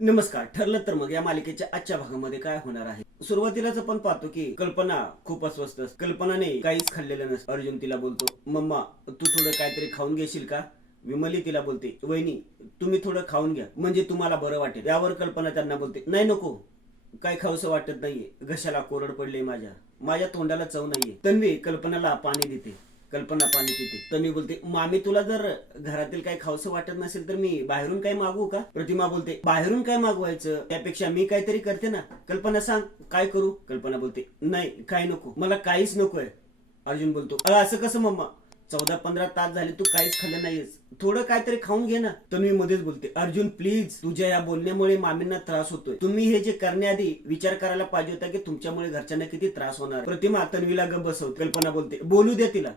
नमस्कार. ठरलं तर मग या मालिकेच्या आजच्या भागामध्ये काय होणार आहे. सुरुवातीलाच आपण पाहतो की कल्पना खूप अस्वस्थ असते. कल्पनाने काहीच खाल्लेलं नसतं. अर्जुन तिला बोलतो, मम्मा तू थोडं काहीतरी खाऊन घेशील का. विमली तिला बोलते, वहिनी तुम्ही थोडं खाऊन घ्या म्हणजे तुम्हाला बरं वाटेल. यावर कल्पना त्यांना बोलते, नाही नको, काय खाऊसं वाटत नाहीये, घशाला कोरड पडले, माझ्या तोंडाला चव नाहीये. तन्वी कल्पनाला पाणी देते. कल्पना पाणी पिते. तन्वी बोलते, मामी तुला जर घरातील काही खाऊसं वाटत नसेल तर मी बाहेरून काय मागवू का. प्रतिमा बोलते, बाहेरून काय मागवायचं, त्यापेक्षा मी काहीतरी करते ना. कल्पना सांग काय करू. कल्पना बोलते, नाही काय नको, मला काहीच नकोय. अर्जुन बोलतो, असं कसं मम्मा, 14-15 तास झाले तू काहीच खाल्लं नाहीस, थोडं काहीतरी खाऊन घे ना. तन्वी मध्येच बोलते, अर्जुन प्लीज, तुझ्या या बोलण्यामुळे मामींना त्रास होतोय. तुम्ही हे जे करण्याआधी विचार करायला पाहिजे होता की तुमच्यामुळे घरच्यांना किती त्रास होणार. प्रतिमा तन्वीला गप्प बसवते. कल्पना बोलते, बोलू दे तिला,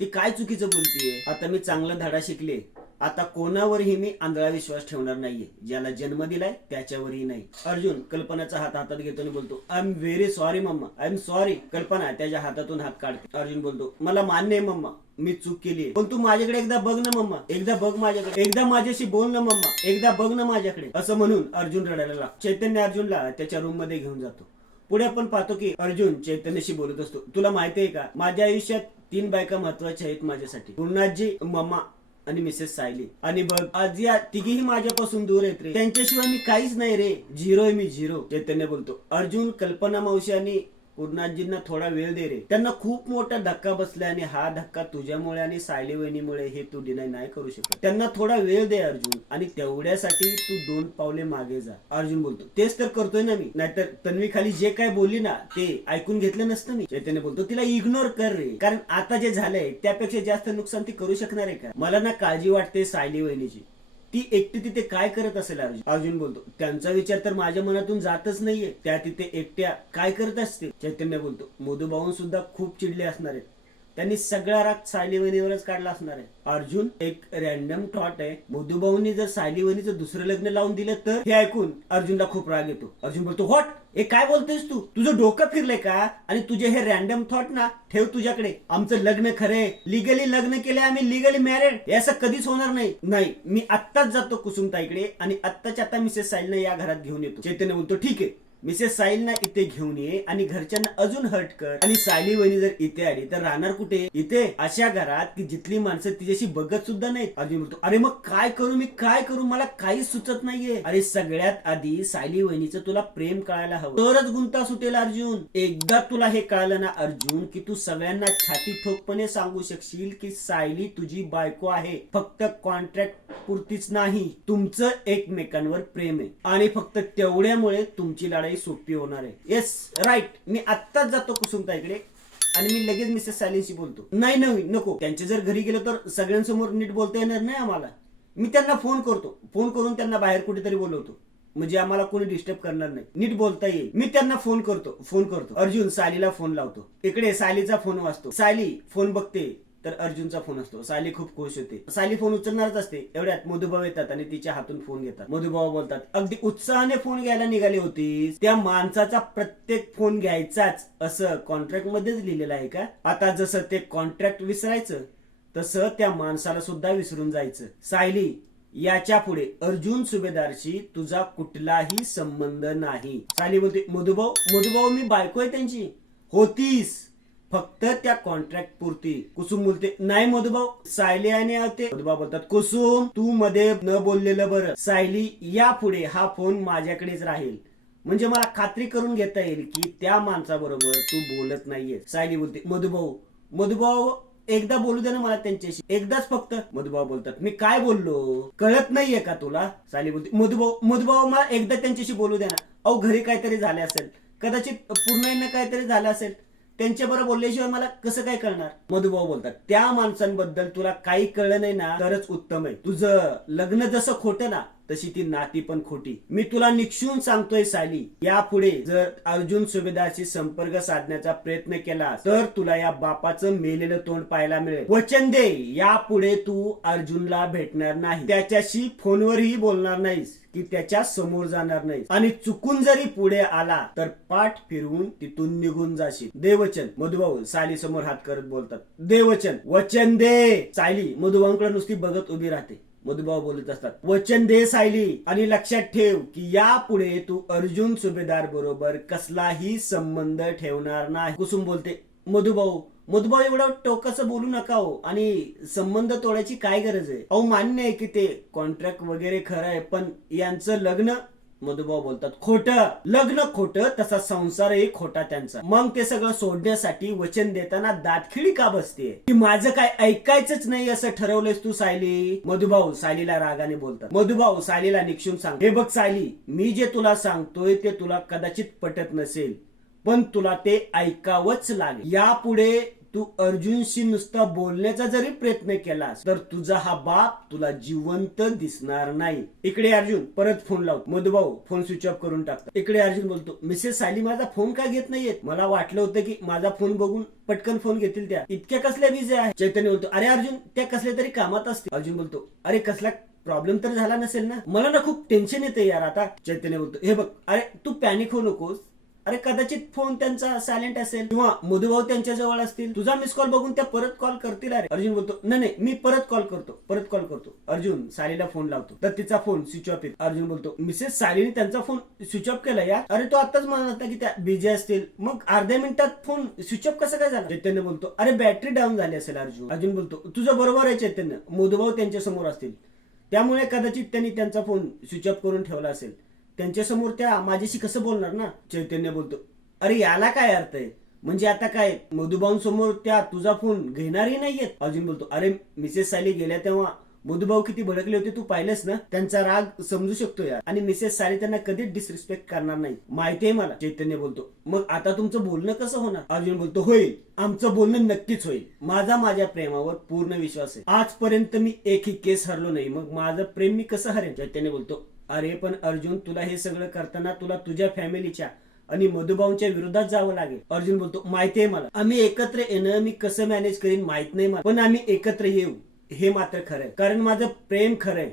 ती काय चुकीचं बोलतीये. आता मी चांगला धडा शिकले. आता कोणावरही मी आंधळा विश्वास ठेवणार नाहीये. ज्याला जन्म दिलाय त्याच्यावरही नाही. अर्जुन कल्पनाचा हात हातात घेतो आणि बोलतो, I am very sorry mamma, I am sorry. Kalpana त्याच्या हातातून हात काढते. अर्जुन बोलतो, मला मान्य आहे मम्मा, मी चूक केली, पण तू माझ्याकडे एकदा बघ ना मम्मा, एकदा बघ माझ्याकडे, एकदा माझ्याशी बोल ना मम्मा, एकदा बघ ना माझ्याकडे. असं म्हणून अर्जुन रडायला लागतो. चैतन्य अर्जुनला त्याच्या रूम मध्ये घेऊन जातो. पुढे आपण पाहतो की अर्जुन चैतन्यशी बोलत असतो, तुला माहिती आहे का, माझ्या आयुष्यात 3 बायका महत्वाच्या आहेत माझ्यासाठी, पूर्णाजी, मम्मा आणि मिसेस सायली. आणि बघ आज या तिघीही माझ्यापासून दूर आहेत रे, त्यांच्याशिवाय मी काहीच नाही रे, झिरो आहे मी, झिरो. चैतन्य बोलतो, अर्जुन कल्पना मावशी आणि पूर्णाजींना थोडा वेळ दे रे, त्यांना खूप मोठा धक्का बसलाय आणि हा धक्का तुझ्यामुळे आणि सायली वहिनीमुळे, हे तू डिनाय नाही करू शकत. त्यांना थोडा वेळ दे अर्जुन, आणि तेवढ्यासाठी तू 2 पावले मागे जा. अर्जुन बोलतो, तेच तर करतोय ना मी, नाहीतर तन्वी खाली जे काय बोलली ना ते ऐकून घेतलं नसतं मी. चैतन्य बोलतो, तिला इग्नोर कर रे, कारण आता जे झालंय त्यापेक्षा जास्त नुकसान ती करू शकणार आहे का. मला ना काळजी वाटते सायली वहिनीची, ती एकटी तिथे काय करत असेल. अर्जुन बोलतो, त्यांचा विचार तर माझ्या मनातून जातच नाहीये, त्या तिथे एकट्या काय करत असतील. चैतन्य बोलतो, मधुभाऊन सुद्धा खूप चिडले असणार आहेत, त्यांनी सगळा राग सायली वहिनीवरच काढला असणार आहे. अर्जुन एक रॅन्डम थॉट आहे, मधुभाऊंनी जर सायली वहिनीचं दुसरं लग्न लावून दिलं तर. हे ऐकून अर्जुनला खूप राग येतो. अर्जुन बोलतो, व्हॉट, हे काय बोलतोयस तू, तुझं डोकं फिरलंय का, आणि तुझे हे रॅन्डम थॉट ना ठेव तुझ्याकडे. आमचं लग्न खरंय, लिगली लग्न केलंय आम्ही, लिगली मॅरिड, हे असं कधीच होणार नाही. नाही, मी आत्ताच जातो कुसुमताईकडे आणि आत्ताच्या आता मिसेस सायलीला या घरात घेऊन येतो. चैतन्य बोलतो, ठीक आहे, मिसेस सायलीना इथे घेऊन ये आणि घरच्यांना अजून हर्ट कर, आणि सायली वहिनी जर इथे आली तर राहणार कुठे, इथे अशा घरात की जिथली माणसं तिच्याशी बघत सुद्धा नाहीत. अर्जुन बोलतो, अरे मग काय करू, मी काय करू, मला काहीच सुचत नाहीये. अरे सगळ्यात आधी सायली वहिनीचं तुला प्रेम कळायला हवं, तरच गुंता सुटेल अर्जुन. एकदा तुला हे कळलं ना अर्जुन की तू सगळ्यांना छाती ठोकपणे सांगू शकशील की सायली तुझी बायको आहे, फक्त कॉन्ट्रॅक्ट पुरतीच नाही, तुमचं एकमेकांवर प्रेम आहे, आणि फक्त तेवढ्यामुळे तुमची लढाई सोपी होणार आहे. येस राईट, मी आत्ताच जातो कुसुमताईकडे आणि मी लगेच मिसेस सायलीशी बोलतो. नाही नाही नको, त्यांच्या जर घरी गेलो तर सगळ्यांसमोर नीट बोलता येणार नाही आम्हाला. मी त्यांना फोन करतो, फोन करून त्यांना बाहेर कुठेतरी बोलवतो, म्हणजे आम्हाला कोणी डिस्टर्ब करणार नाही, नीट बोलता येईल. मी त्यांना फोन करतो. अर्जुन सायलीला फोन लावतो. इकडे सायलीचा फोन वाजतो. सायली फोन बघते तर अर्जुनचा फोन असतो. सायली खूप खुश होते. सायली फोन उचलणारच असते, एवढ्यात मधुभाऊ येतात आणि तिच्या हातून फोन घेतात. मधुभाऊ बोलतात, अगदी उत्साहाने फोन घ्यायला निघाली होतीस, त्या माणसाचा प्रत्येक फोन घ्यायचाच असं कॉन्ट्रॅक्ट मध्येच लिहिलेलं आहे का. आता जसं ते कॉन्ट्रॅक्ट विसरायचं तसं त्या माणसाला सुद्धा विसरून जायचं. सायली, याच्या पुढे अर्जुन सुभेदारशी तुझा कुठलाही संबंध नाही. सायली बोलते, मधुभाऊ मी बायको आहे त्यांची. होतीस, फक्त त्या कॉन्ट्रॅक्ट पुरती. कुसुम बोलते, नाही मधुभाऊ, सायली आणि होते. मधुभाऊ बोलतात, कुसुम तू मध्ये न बोललेलं बरं. सायली, या पुढे हा फोन माझ्याकडेच राहील, म्हणजे मला खात्री करून घेता येईल की त्या माणसाबरोबर तू बोलत नाहीये. सायली बोलते, मधुभाऊ एकदा बोलू दे ना मला त्यांच्याशी, एकदाच फक्त. मधुभाऊ बोलतात, मी काय बोललो कळत नाहीये का तुला. सायली बोलते, मधुभाऊ मला एकदा त्यांच्याशी बोलू दे ना. अहो घरी काहीतरी झाले असेल, कदाचित पूर्णाईंना काहीतरी झालं असेल, त्यांच्याबरोबर बोलल्याशिवाय मला कसं काय कळणार. मधुभाऊ बोलतात, त्या माणसांबद्दल तुला काही कळलं नाही ना तरच उत्तम आहे. तुझं लग्न जसं खोटं ना तशी ती नाती पण खोटी. मी तुला निक्षून सांगतोय सायली, यापुढे जर अर्जुन सुभेदारशी संपर्क साधण्याचा प्रयत्न केला तर तुला या बापाचं मेलेलं तोंड पाहायला मिळेल. वचन दे, यापुढे तू अर्जुनला भेटणार नाही, त्याच्याशी फोनवरही बोलणार नाहीस, की त्याच्या समोर जाणार नाहीस, आणि चुकून जरी पुढे आला तर पाठ फिरवून तिथून निघून जाशील. दे वचन. मधुभाऊ सायली समोर हात करत बोलतात, दे वचन, वचन दे. सायली मधुभाऊंकडे नुसती बघत उभी राहते. मधुभाऊ बोलत असतात, वचन दे सायली आणि लक्षात ठेव की यापुढे तू अर्जुन सुभेदार बरोबर कसलाही संबंध ठेवणार नाही. कुसुम बोलते, मधुभाऊ एवढं टोकाचं बोलू नका हो, आणि संबंध तोडायची काय गरज आहे? अहो मान्य आहे की ते कॉन्ट्रॅक्ट वगैरे खरं आहे, पण यांचं लग्न. मधुभाऊ बोलतात, खोटं. लग्न खोटं, तसा संसारही खोटा त्यांचा. मग ते सगळं सोडण्यासाठी वचन देताना दातखिळी का बसते? की माझं काय ऐकायचंच नाही असं ठरवलंयस तू सायली? मधुभाऊ सायलीला रागाने बोलतात. मधुभाऊ सायलीला निक्षून सांग, हे बघ सायली, मी जे तुला सांगतोय ते तुला कदाचित पटत नसेल, पण तुला ते ऐकावंच लागेल. यापुढे तू अर्जुनशी नुसता बोलण्याचा जरी प्रयत्न केलास तर तुझा हा बाप तुला जिवंत दिसणार नाही. इकडे अर्जुन परत फोन लावतो. मधुभाऊ फोन स्विच ऑफ करून टाकतो. इकडे अर्जुन बोलतो, मिसेस सायली माझा फोन का घेत नाहीयेत? मला वाटलं होतं की माझा फोन बघून पटकन फोन घेतील त्या. इतक्या कसल्या बिझी आहे? चैतन्य बोलतो, अरे अर्जुन, त्या कसल्या तरी कामात असते. अर्जुन बोलतो, अरे कसला प्रॉब्लेम तर झाला नसेल ना? मला ना खूप टेन्शन येते यार आता. चैतन्य बोलतो, हे बघ, अरे तू पॅनिक होऊ नकोस. अरे कदाचित फोन त्यांचा सायलेंट असेल किंवा मधुभाऊ त्यांच्या जवळ असतील. तुझा मिस कॉल बघून त्या परत कॉल करतील. अरे अर्जुन बोलतो, नाही मी परत कॉल करतो. अर्जुन सायलीला फोन लावतो तर तिचा फोन स्विच ऑफ येतो. अर्जुन बोलतो, मिसेस सायलीने त्यांचा फोन स्विच ऑफ केला यार. अरे तो आताच म्हणत होता की त्या बिझी असतील, मग अर्ध्या मिनिटात फोन स्विच ऑफ कसं काय झाला? चैतन्य बोलतो, अरे बॅटरी डाऊन झाली असेल. अर्जुन बोलतो, तुझं बरोबर आहे चैतन्य, मधुभाऊ त्यांच्या समोर असतील, त्यामुळे कदाचित त्यांनी त्यांचा फोन स्विच ऑफ करून ठेवला असेल. त्यांच्या समोर त्या माझ्याशी कसं बोलणार ना? चैतन्य बोलतो, अरे याला काय अर्थ आहे? म्हणजे आता काय मधुभाऊंसमोर त्या तुझा फोन घेणारही नाहीयेत? अर्जुन बोलतो, अरे मिसेस सायली गेल्या तेव्हा मधुभाऊ किती भडकले होते तू पाहिलंस ना? त्यांचा राग समजू शकतो यार, आणि मिसेस सायली त्यांना कधीच डिसरिस्पेक्ट करणार नाही, माहितीये मला. चैतन्य बोलतो, मग आता तुमचं बोलणं कसं होणार? अर्जुन बोलतो, होईल, आमचं बोलणं नक्कीच होईल. माझ्या प्रेमावर पूर्ण विश्वास आहे. आजपर्यंत मी एकही केस हरलो नाही, मग माझं प्रेम मी कसं हरेन? चैतन्य बोलतो, अरे पण अर्जुन, तुला हे सगळं करताना तुला तुझ्या फॅमिलीच्या आणि मधुभाऊंच्या विरोधात जावं लागेल. अर्जुन बोलतो, माहितीये मला, आम्ही एकत्र येणं मी कसं मॅनेज करीन माहित नाही मला, पण आम्ही एकत्र येऊ हे मात्र खरंय, कारण माझं प्रेम खरंय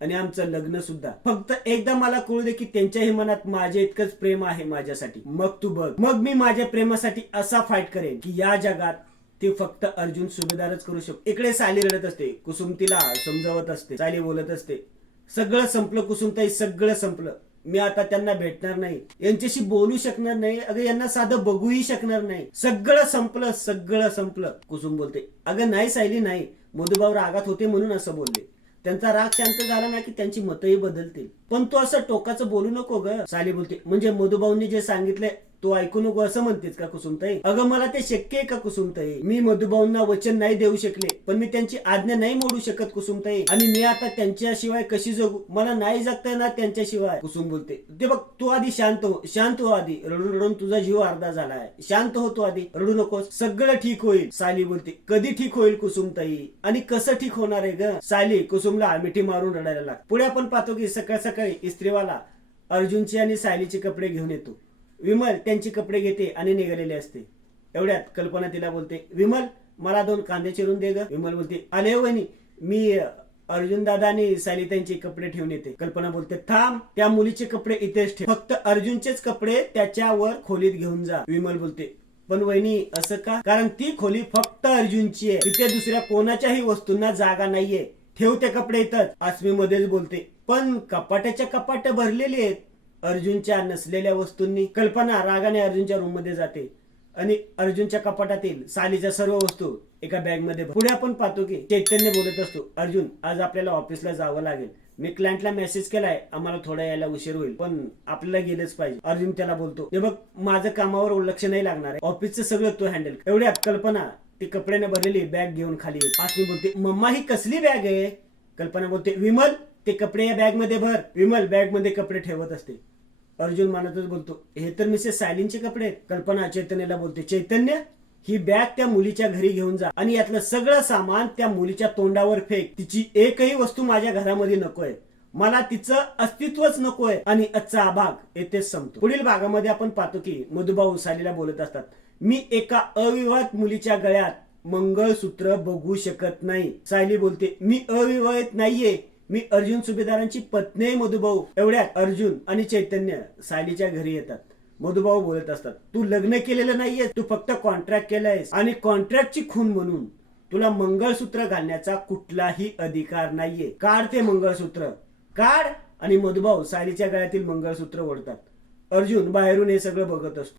आणि आमचं लग्न सुद्धा. फक्त एकदा मला कळू दे की त्यांच्याही मनात माझ्या इतकंच प्रेम आहे माझ्यासाठी. मग तू बघ, मग मी माझ्या प्रेमासाठी असा फाईट करेन की या जगात ते फक्त अर्जुन सुभेदारच करू शकतो. इकडे सायली रडत असते. कुसुम तिला समजावत असते. सायली बोलत असते, सगळं संपलं कुसुमताई, सगळं संपलं. मी आता त्यांना भेटणार नाही, यांच्याशी बोलू शकणार नाही, अगं यांना साधं बघूही शकणार नाही. सगळं संपलं. कुसुम बोलते, अगं नाही सायली, नाही, मधुभाऊ रागात होते म्हणून असं बोलले. त्यांचा राग शांत झाला ना की त्यांची मतही बदलतील. पण तू असं टोकाचं बोलू नको ग. सायली बोलते, म्हणजे मधुभाऊंनी जे सांगितलंय तू ऐकू नको असं म्हणतेस का कुसुमताई? अगं मला ते शक्य आहे का कुसुमताई? मी मधुभाऊंना वचन नाही देऊ शकले, पण मी त्यांची आज्ञा नाही मोडू शकत कुसुमताई, आणि मी आता त्यांच्याशिवाय कशी जगू? मला नाही जगता येणार त्यांच्याशिवाय. कुसुम बोलते, ते बघ, तू आधी शांत हो आधी. रडून तुझा जीव अर्धा झालाय. शांत हो तू आधी, रडू नकोस, सगळं ठीक होईल. सायली बोलते, कधी ठीक होईल कुसुमताई, आणि कसं ठीक होणार आहे ग? सायली कुसुमला मिठी मारून रडायला लागते. पुढे आपण पाहतो की सकाळी इस्त्रीवाला अर्जुनचे आणि सायलीचे कपडे घेऊन येतो. विमल त्यांची कपडे घेते आणि निघालेले असते. एवढ्यात कल्पना तिला बोलते, विमल मला 2 कांदे चिरून दे ग. विमल बोलते, आले हो वहिनी, मी अर्जुन दादा आणि सायली त्यांचे कपडे ठेवून येते. कल्पना बोलते, थांब, त्या मुलीचे कपडे इथेच ठेव, फक्त अर्जुनचेच कपडे त्याच्यावर खोलीत घेऊन जा. विमल बोलते, पण वहिनी असं का? कारण ती खोली फक्त अर्जुनची आहे, तिथे दुसऱ्या कोणाच्याही वस्तूंना जागा नाहीये, ठेव ते कपडे इथंच. आसमी मध्येच बोलते, पण कपाटाच्या कपाट भरलेली आहेत अर्जुनच्या नसलेल्या वस्तूंनी. कल्पना रागाने अर्जुनच्या रूम मध्ये जाते आणि अर्जुनच्या कपाटातील सायलीच्या सर्व वस्तू एका बॅग मध्ये. पुढे आपण पाहतो की चैतन्य बोलत असतो, अर्जुन आज आपल्याला ऑफिसला जावं लागेल, मी क्लायंटला मेसेज केलाय, आम्हाला थोडा यायला उशीर होईल, पण आपल्याला गेलंच पाहिजे. अर्जुन त्याला बोलतो, हे बघ, माझं कामावर लक्ष नाही लागणार आहे, ऑफिसचं सगळं तो हँडल. एवढ्यात कल्पना ती कपड्याने भरलेली बॅग घेऊन खाली येते. आसमी बोलते, मम्मा ही कसली बॅग आहे? कल्पना बोलते, विमल ते कपडे या बॅग मध्ये भर. विमल बॅग मध्ये कपडे ठेवत असते. अर्जुन मानतच बोलतो, हे तर मिसेस सायलींचे कपडे आहेत. कल्पना चैतन्यला बोलते, चैतन्य ही बॅग त्या मुलीच्या घरी घेऊन जा आणि यातलं सगळं सामान त्या मुलीच्या तोंडावर फेक. तिची एकही वस्तू माझ्या घरामध्ये नकोय, मला तिचं अस्तित्वच नकोय. आणि आजचा हा भाग येथेच संपतो. पुढील भागामध्ये आपण पाहतो की मधुभाऊ सायलीला बोलत असतात, मी एका अविवाहित मुलीच्या गळ्यात मंगळसूत्र बघू शकत नाही. सायली बोलते, मी अविवाहित नाहीये, मी अर्जुन सुभेदारांची पत्नी आहे मधुभाऊ. एवढ्यात अर्जुन आणि चैतन्य सायलीच्या घरी येतात. मधुभाऊ बोलत असतात, तू लग्न केलेलं नाहीये, तू फक्त कॉन्ट्रॅक्ट केलंयस, आणि कॉन्ट्रॅक्टची खून म्हणून तुला मंगळसूत्र घालण्याचा कुठलाही अधिकार नाहीये. काढ ते मंगळसूत्र, काढ. आणि मधुभाऊ सायलीच्या गळ्यातील मंगळसूत्र ओढतात. अर्जुन बाहेरून हे सगळं बघत असतो.